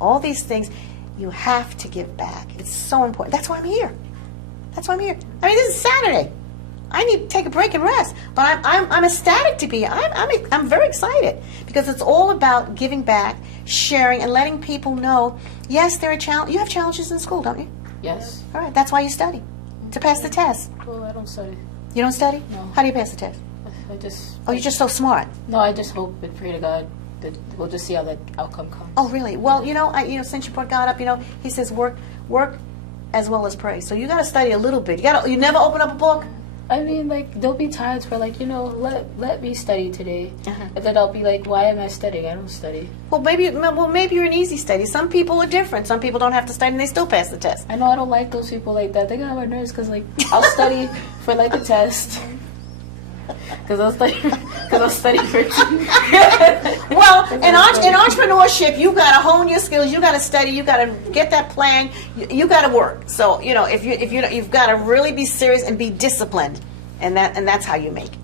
all these things. You have to give back. It's so important. That's why I'm here. That's why I'm here. I mean, this is Saturday. I need to take a break and rest. But I'm ecstatic to be here. I'm very excited because it's all about giving back, sharing, and letting people know, yes, there are challenges. You have challenges in school, don't you? Yes. All right. That's why you study, to pass the test. Well, I don't study. You don't study? No. How do you pass the test? I just... Oh, you're just so smart. No, I just hope and pray to God that we'll just see how that outcome comes. Oh, really? Well, since you brought God up, He says work as well as pray. So you got to study a little bit. You never open up a book. I mean, like, there'll be times where, like, let me study today. And then I'll be like, why am I studying? I don't study. Well, maybe you're an easy study. Some people are different. Some people don't have to study and they still pass the test. I know I don't like those people like that. They get on my nerves because, like, I'll study for, like, a test. Because I'll study for Well, in entrepreneurship, you got to hone your skills. You got to study. You got to get that plan. You got to work. So if you've got to really be serious and be disciplined, and that's how you make it.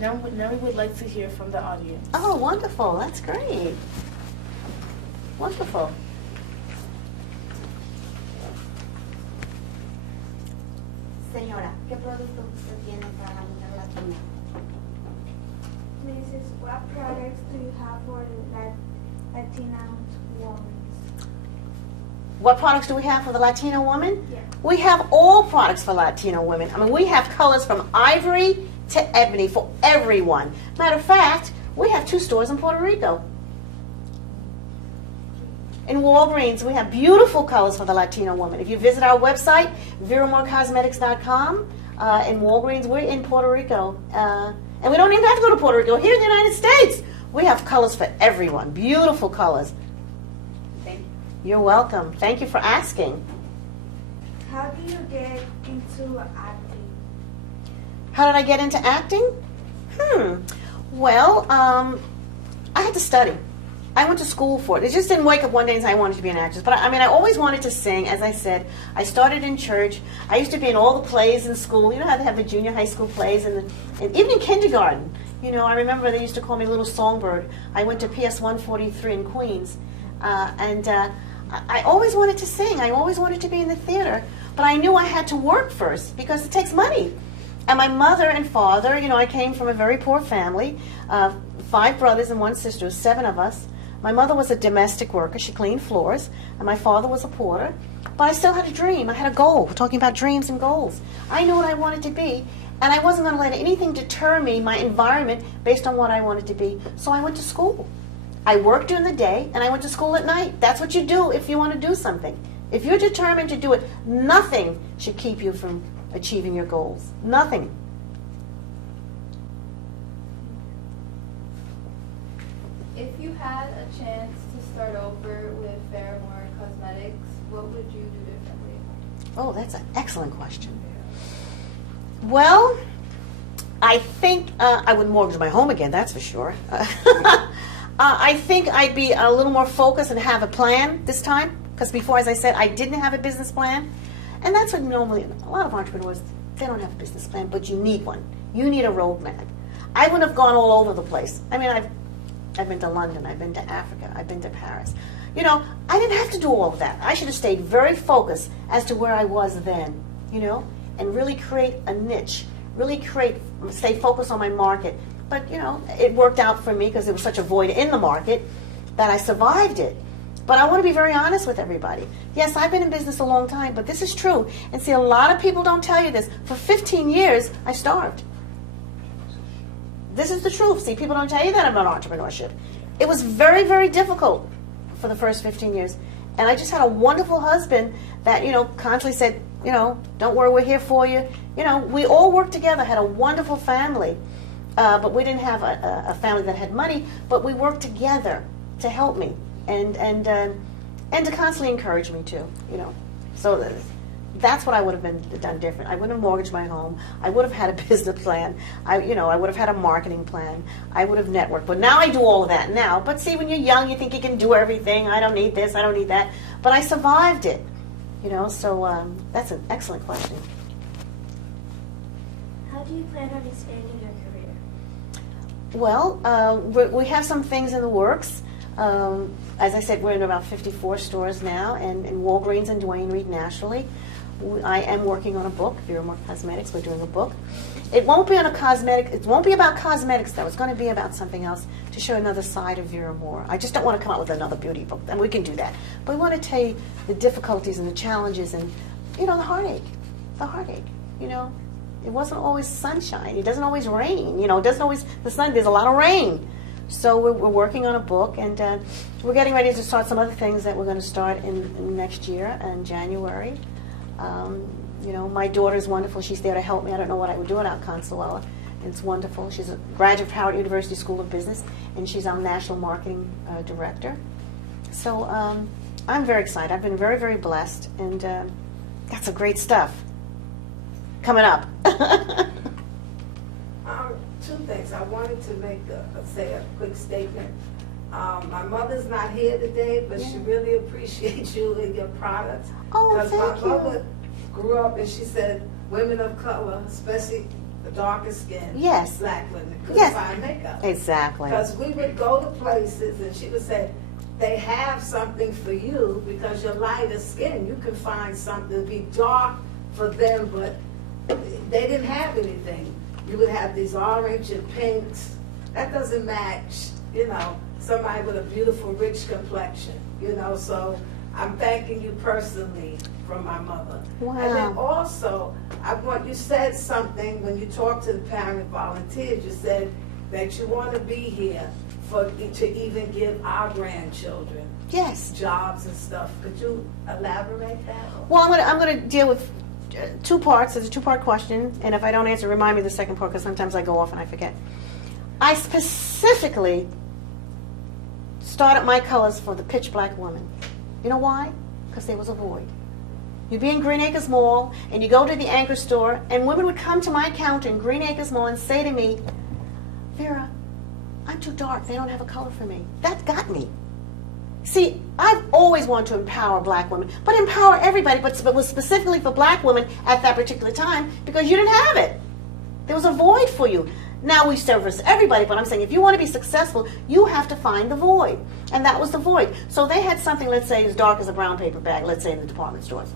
Now we would like to hear from the audience. Oh, wonderful! That's great. Wonderful. Señora, ¿qué producto usted tiene para la mujer latina? Mrs. What products do you have for Latina women? What products do we have for the Latino woman? Yeah. We have all products for Latino women. I mean, we have colors from ivory to ebony for everyone. Matter of fact, we have 2 stores in Puerto Rico. In Walgreens, we have beautiful colors for the Latino woman. If you visit our website, VeraMooreCosmetics.com, in Walgreens, we're in Puerto Rico. And we don't even have to go to Puerto Rico. Here in the United States, we have colors for everyone. Beautiful colors. Thank you. You're welcome. Thank you for asking. How do you get into acting? How did I get into acting? Well, I had to study. I went to school for it. It just didn't wake up one day and say I wanted to be an actress. But I mean, I always wanted to sing. As I said, I started in church. I used to be in all the plays in school. You know how they have the junior high school plays and even in kindergarten. I remember they used to call me Little Songbird. I went to PS 143 in Queens. I always wanted to sing. I always wanted to be in the theater. But I knew I had to work first because it takes money. And my mother and father, I came from a very poor family, 5 brothers and 1 sister, 7 of us. My mother was a domestic worker. She cleaned floors. And my father was a porter. But I still had a dream. I had a goal. We're talking about dreams and goals. I knew what I wanted to be. And I wasn't going to let anything deter me, my environment, based on what I wanted to be. So I went to school. I worked during the day, and I went to school at night. That's what you do if you want to do something. If you're determined to do it, nothing should keep you from achieving your goals. Nothing. If you had a chance to start over with Vera Moore Cosmetics, what would you do differently? Oh, that's an excellent question. Well, I think I would mortgage my home again, that's for sure. I think I'd be a little more focused and have a plan this time, because before, as I said, I didn't have a business plan. And that's what normally, a lot of entrepreneurs, they don't have a business plan, but you need one. You need a roadmap. I wouldn't have gone all over the place. I mean, I've been to London, I've been to Africa, I've been to Paris. I didn't have to do all of that. I should have stayed very focused as to where I was then, and really create a niche, stay focused on my market. But, it worked out for me because there was such a void in the market that I survived it. But I want to be very honest with everybody. Yes, I've been in business a long time, but this is true. And see, a lot of people don't tell you this. For 15 years, I starved. This is the truth. See, people don't tell you that about entrepreneurship. It was very, very difficult for the first 15 years. And I just had a wonderful husband that, constantly said, don't worry, we're here for you. We all worked together, had a wonderful family. But we didn't have a family that had money, but we worked together to help me and to constantly encourage me too, So that's what I would have done different. I wouldn't have mortgaged my home. I would have had a business plan. I would have had a marketing plan. I would have networked. But now I do all of that now. But see, when you're young, you think you can do everything. I don't need this. I don't need that. But I survived it, So that's an excellent question. How do you plan on expanding your career? Well, we have some things in the works. As I said, we're in about 54 stores now, and in Walgreens and Duane Reade nationally. I am working on a book, Vera Moore Cosmetics. We're doing a book. It won't be on a cosmetic. It won't be about cosmetics, though. It's going to be about something else to show another side of Vera Moore. I just don't want to come out with another beauty book, and we can do that. But we want to tell you the difficulties and the challenges, and the heartache, It wasn't always sunshine. It doesn't always rain. It doesn't always the sun. There's a lot of rain. So we're working on a book, and we're getting ready to start some other things that we're going to start in next year in January. My daughter's wonderful. She's there to help me. I don't know what I would do without Consuela. It's wonderful. She's a graduate of Howard University School of Business, and she's our national marketing director. So I'm very excited. I've been very, very blessed, and got some great stuff coming up. Two things. I wanted to say a quick statement. My mother's not here today, but she really appreciates you and your products. Oh, because thank my mother grew up and she said women of color, especially the darker skin, Yes. black women, couldn't Yes. find makeup. Exactly. Because we would go to places and she would say, they have something for you because you're lighter skin. You can find something to be dark for them, but they didn't have anything. You would have these orange and pinks. That doesn't match, somebody with a beautiful, rich complexion, So I'm thanking you personally from my mother. Wow. And then also, you said something when you talked to the parent volunteers. You said that you want to be here to even give our grandchildren Yes. jobs and stuff. Could you elaborate that? Well, I'm going to deal with two parts. It's a two-part question, and if I don't answer, remind me the second part, because sometimes I go off and I forget. I specifically started my colors for the pitch black woman. You know why? Because there was a void. You'd be in Green Acres Mall, and you go to the anchor store, and women would come to my counter in Green Acres Mall and say to me, Vera, I'm too dark. They don't have a color for me. That got me. See, I've always wanted to empower black women, but empower everybody, but was specifically for black women at that particular time because you didn't have it. There was a void for you. Now we service everybody, but I'm saying if you want to be successful, you have to find the void. And that was the void. So they had something, let's say, as dark as a brown paper bag, let's say in the department stores,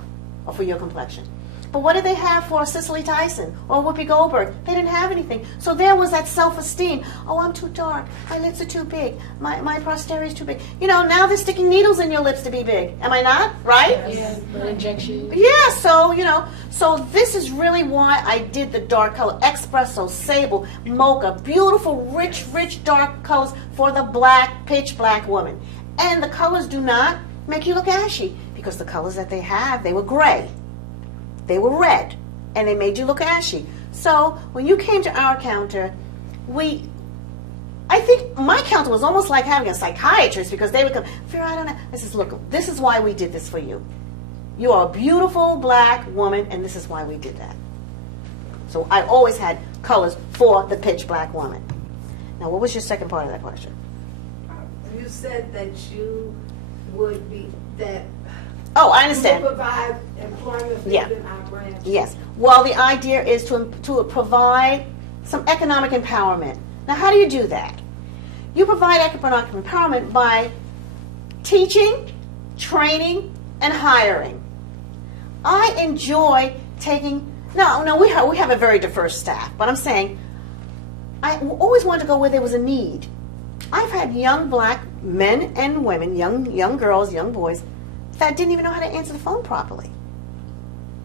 or for your complexion. But what did they have for Cicely Tyson or Whoopi Goldberg? They didn't have anything. So there was that self-esteem. Oh, I'm too dark. My lips are too big. My posterior is too big. Now they're sticking needles in your lips to be big. Am I not? Right? Yeah, the injection. Yeah, so, so this is really why I did the dark color. Espresso, sable, mocha, beautiful, rich, dark colors for the pitch black woman. And the colors do not make you look ashy because the colors that they have, they were gray. They were red, and they made you look ashy. So when you came to our counter, I think my counter was almost like having a psychiatrist because they would come, Vera, I don't know. I says, look, this is why we did this for you. You are a beautiful black woman, and this is why we did that. So I always had colors for the pitch black woman. Now, what was your second part of that question? You said that you would be that. Oh, I understand. You provide employment for even our branches. Yes. Well, the idea is to provide some economic empowerment. Now, how do you do that? You provide economic empowerment by teaching, training, and hiring. I enjoy taking. No, we have a very diverse staff, but I'm saying I always wanted to go where there was a need. I've had young black men and women, young girls, young boys, that didn't even know how to answer the phone properly.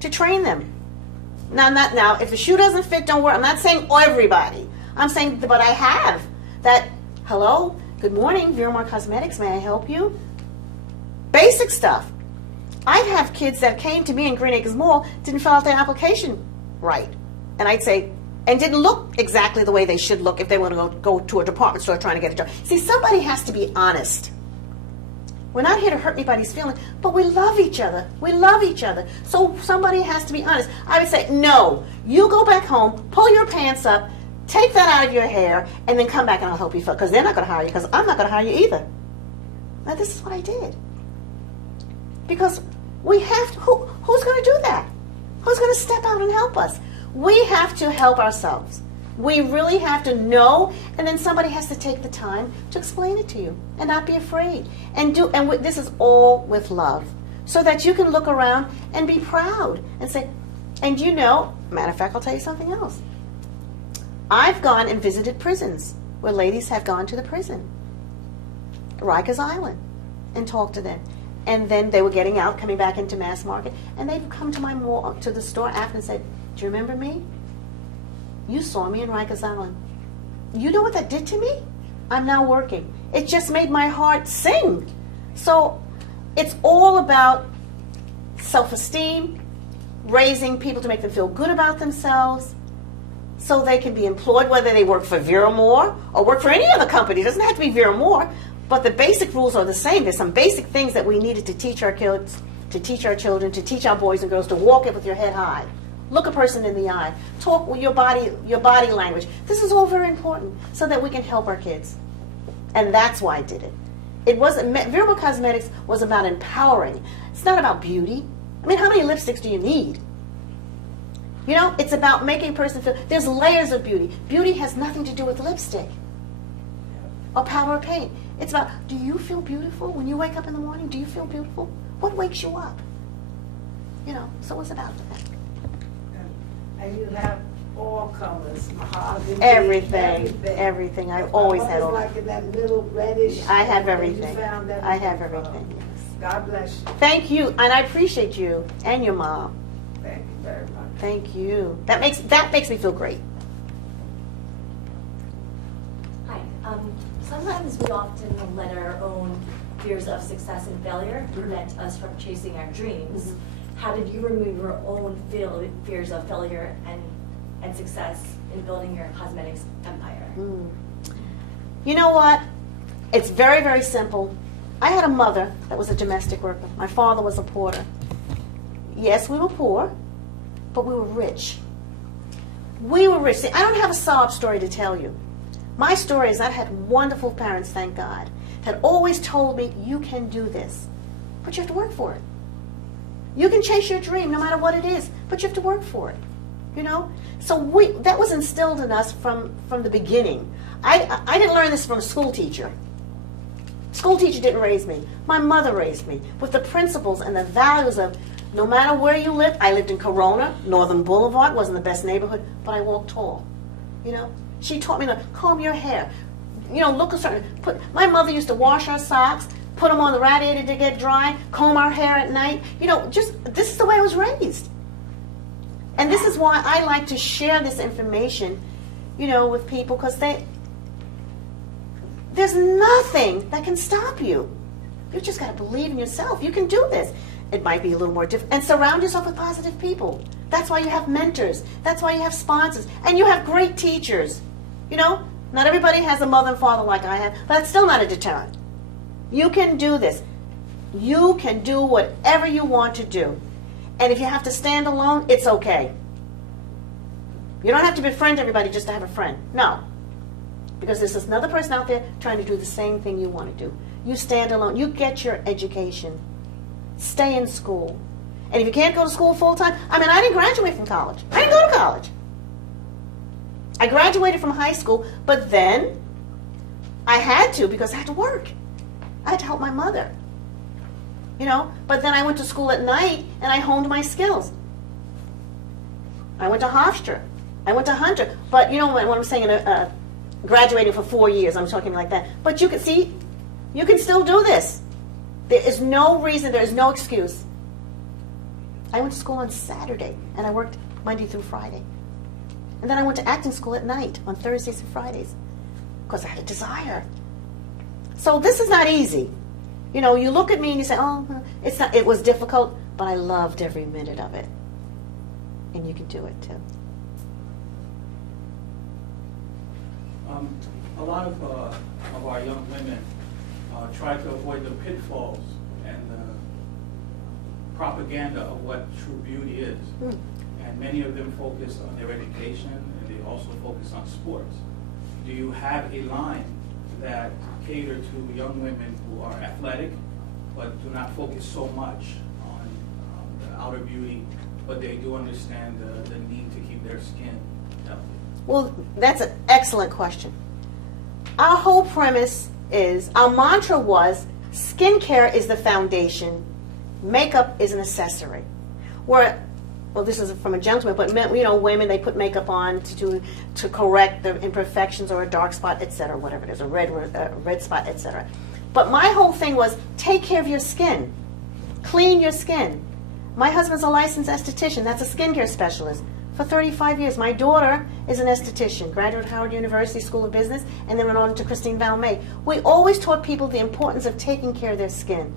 To train them. Now, if the shoe doesn't fit, don't worry. I'm not saying everybody. I'm saying, but I have that. Hello, good morning, Vera Moore Cosmetics. May I help you? Basic stuff. I'd have kids that came to me in Green Acres Mall, didn't fill out their application right, and I'd say, and didn't look exactly the way they should look if they want to go to a department store trying to get a job. See, somebody has to be honest. We're not here to hurt anybody's feelings, but we love each other. We love each other. So somebody has to be honest. I would say, no, you go back home, pull your pants up, take that out of your hair, and then come back and I'll help you fill. Because they're not going to hire you, because I'm not going to hire you either. Now, this is what I did. Because we have to, who's going to do that? Who's going to step out and help us? We have to help ourselves. We really have to know, and then somebody has to take the time to explain it to you and not be afraid. This is all with love, so that you can look around and be proud and say, and matter of fact, I'll tell you something else. I've gone and visited prisons where ladies have gone to the prison, Rikers Island, and talked to them. And then they were getting out, coming back into mass market, and they'd come to to the store after and said, "Do you remember me? You saw me in Rikers Island. You know what that did to me? I'm now working." It just made my heart sing. So it's all about self-esteem, raising people to make them feel good about themselves so they can be employed, whether they work for Vera Moore or work for any other company. It doesn't have to be Vera Moore, but the basic rules are the same. There's some basic things that we needed to teach our kids, to teach our children, to teach our boys and girls, to walk it with your head high. Look a person in the eye. Talk with your body language. This is all very important so that we can help our kids. And that's why I did it. It wasn't, Vera Moore Cosmetics was about empowering. It's not about beauty. I mean, how many lipsticks do you need? It's about making a person feel, there's layers of beauty. Beauty has nothing to do with lipstick or powder or paint. It's about, do you feel beautiful? When you wake up in the morning, do you feel beautiful? What wakes you up? So it's about that. And you have all colors, mahogany, everything. I've always had all. Like in that little reddish. I have everything. You found that. I have everything. Yes. God bless you. Thank you, and I appreciate you and your mom. Thank you very much. Thank you. That makes me feel great. Hi. Sometimes we often let our own fears of success and failure prevent us from chasing our dreams. How did you remove your own fears of failure and success in building your cosmetics empire? You know what? It's very, very simple. I had a mother that was a domestic worker. My father was a porter. Yes, we were poor, but we were rich. We were rich. See, I don't have a sob story to tell you. My story is I had wonderful parents, thank God, that always told me, you can do this, but you have to work for it. You can chase your dream no matter what it is, but you have to work for it. So that was instilled in us from the beginning. I didn't learn this from a school teacher. School teacher didn't raise me. My mother raised me with the principles and the values of no matter where you lived. I lived in Corona, Northern Boulevard, wasn't the best neighborhood, but I walked tall. She taught me to comb your hair. Look a certain. My mother used to wash our socks, put them on the radiator to get dry, comb our hair at night. This is the way I was raised. And this is why I like to share this information, with people, because there's nothing that can stop you. You just got to believe in yourself. You can do this. It might be a little more difficult. And surround yourself with positive people. That's why you have mentors. That's why you have sponsors. And you have great teachers. Not everybody has a mother and father like I have, but that's still not a deterrent. You can do this. You can do whatever you want to do. And if you have to stand alone, it's okay. You don't have to befriend everybody just to have a friend. No. Because there's another person out there trying to do the same thing you want to do. You stand alone. You get your education. Stay in school. And if you can't go to school full time, I didn't graduate from college. I didn't go to college. I graduated from high school, but then I had to because I had to work. I had to help my mother. But then I went to school at night and I honed my skills. I went to Hofstra. I went to Hunter. But when I'm saying graduating for 4 years, I'm talking like that. But you can see, you can still do this. There is no reason, there is no excuse. I went to school on Saturday and I worked Monday through Friday. And then I went to acting school at night on Thursdays and Fridays because I had a desire. So this is not easy. You look at me and you say, oh, it's not. It was difficult, but I loved every minute of it. And you can do it too. A lot of our young women try to avoid the pitfalls and the propaganda of what true beauty is. And many of them focus on their education, and they also focus on sports. Do you have a line that cater to young women who are athletic, but do not focus so much on the outer beauty, but they do understand the need to keep their skin healthy? Well, that's an excellent question. Our whole premise is, our mantra was, skincare is the foundation, makeup is an accessory. Well, this is from a gentleman, but women, they put makeup on to correct the imperfections or a dark spot, etc., whatever it is, a red spot, etc. But my whole thing was, take care of your skin, clean your skin. My husband's a licensed esthetician. That's a skincare specialist for 35 years. My daughter is an esthetician, graduated Howard University School of Business, and then went on to Christine Valmet. We always taught people the importance of taking care of their skin.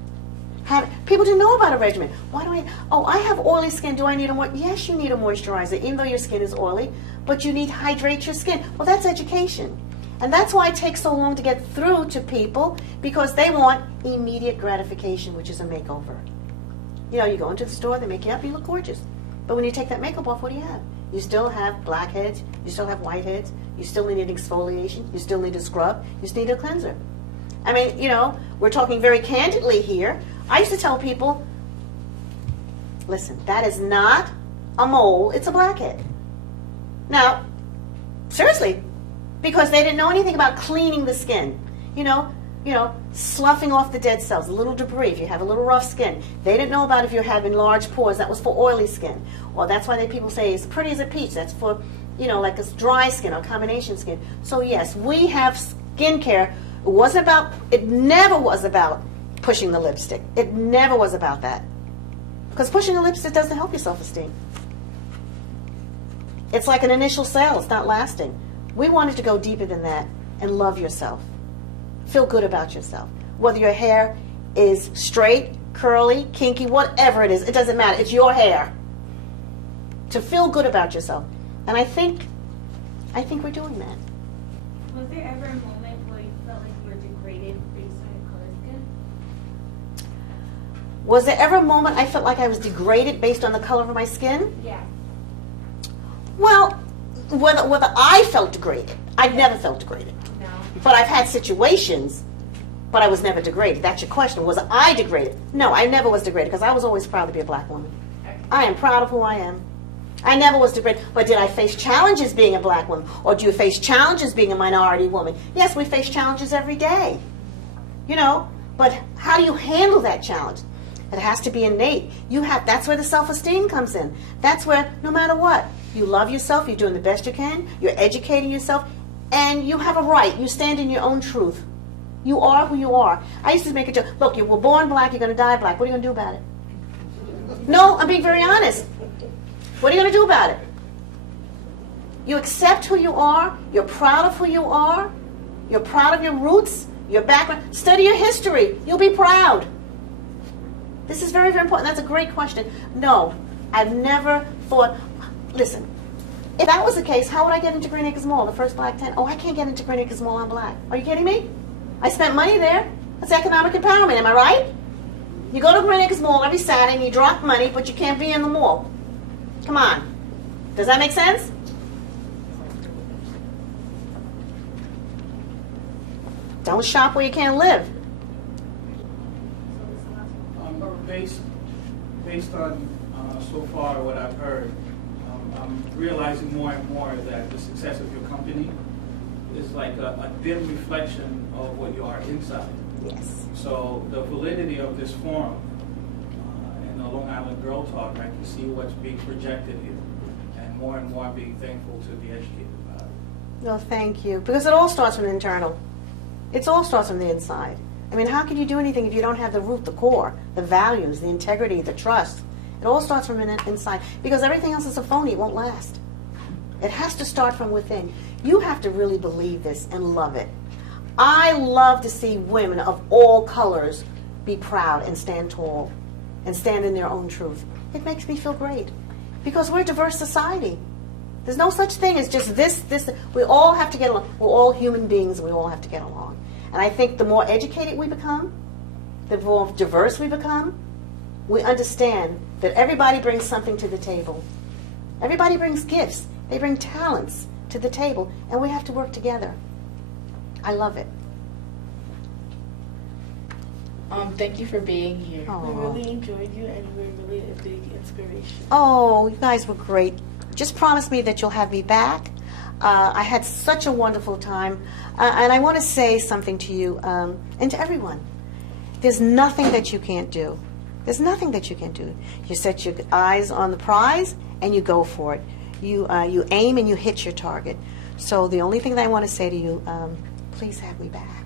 People didn't know about a regimen. I have oily skin. Do I need a moisturizer? Yes, you need a moisturizer, even though your skin is oily, but you need to hydrate your skin. Well, that's education. And that's why it takes so long to get through to people, because they want immediate gratification, which is a makeover. You go into the store, they make you up, you look gorgeous. But when you take that makeup off, what do you have? You still have blackheads, you still have whiteheads, you still need exfoliation, you still need a scrub, you still need a cleanser. I mean, we're talking very candidly here. I used to tell people, listen, that is not a mole, it's a blackhead. Now, seriously, because they didn't know anything about cleaning the skin. Sloughing off the dead cells, a little debris if you have a little rough skin. They didn't know about if you're having large pores. That was for oily skin. Well, that's why people say it's pretty as a peach. That's for, like a dry skin or combination skin. So yes, we have skincare. It never was about pushing the lipstick. It never was about that. Because pushing the lipstick doesn't help your self-esteem. It's like an initial sale. It's not lasting. We wanted to go deeper than that and love yourself. Feel good about yourself. Whether your hair is straight, curly, kinky, whatever it is, it doesn't matter. It's your hair. To feel good about yourself. And I think we're doing that. Was there ever a moment where you felt like you were degraded based on your color skin? Was there ever a moment I felt like I was degraded based on the color of my skin? Yeah. Well, whether I felt degraded, I've never felt degraded. No. But I've had situations, but I was never degraded. That's your question. Was I degraded? No, I never was degraded, because I was always proud to be a black woman. I am proud of who I am. I never was degraded. But did I face challenges being a black woman? Or do you face challenges being a minority woman? Yes, we face challenges every day. But how do you handle that challenge? It has to be innate. That's where the self-esteem comes in. That's where, no matter what, you love yourself, you're doing the best you can, you're educating yourself, and you have a right. You stand in your own truth. You are who you are. I used to make a joke. Look, you were born black, you're going to die black. What are you going to do about it? No, I'm being very honest. What are you going to do about it? You accept who you are. You're proud of who you are. You're proud of your roots, your background. Study your history. You'll be proud. This is very, very important. That's a great question. No, I've never thought, listen, if that was the case, how would I get into Green Acres Mall, the first black tent? Oh, I can't get into Green Acres Mall, I'm black. Are you kidding me? I spent money there. That's economic empowerment, am I right? You go to Green Acres Mall every Saturday and you drop money, but you can't be in the mall. Come on. Does that make sense? Don't shop where you can't live. Based on so far what I've heard, I'm realizing more and more that the success of your company is like a dim reflection of what you are inside. Yes. So the validity of this forum and the Long Island Girl Talk, I can see what's being projected here, and more I'm being thankful to be educated about it. Well, thank you. Because it all starts from the internal. It all starts from the inside. I mean, how can you do anything if you don't have the root, the core, the values, the integrity, the trust? It all starts from inside. Because everything else is a phony. It won't last. It has to start from within. You have to really believe this and love it. I love to see women of all colors be proud and stand tall and stand in their own truth. It makes me feel great. Because we're a diverse society. There's no such thing as just this. We all have to get along. We're all human beings and we all have to get along. And I think the more educated we become, the more diverse we become, we understand that everybody brings something to the table. Everybody brings gifts. They bring talents to the table, and we have to work together. I love it. Thank you for being here. Aw. We really enjoyed you, and you were really a big inspiration. Oh, you guys were great. Just promise me that you'll have me back. I had such a wonderful time. And I want to say something to you and to everyone. There's nothing that you can't do. There's nothing that you can do. You set your eyes on the prize and you go for it. You aim and you hit your target. So the only thing that I want to say to you, please have me back.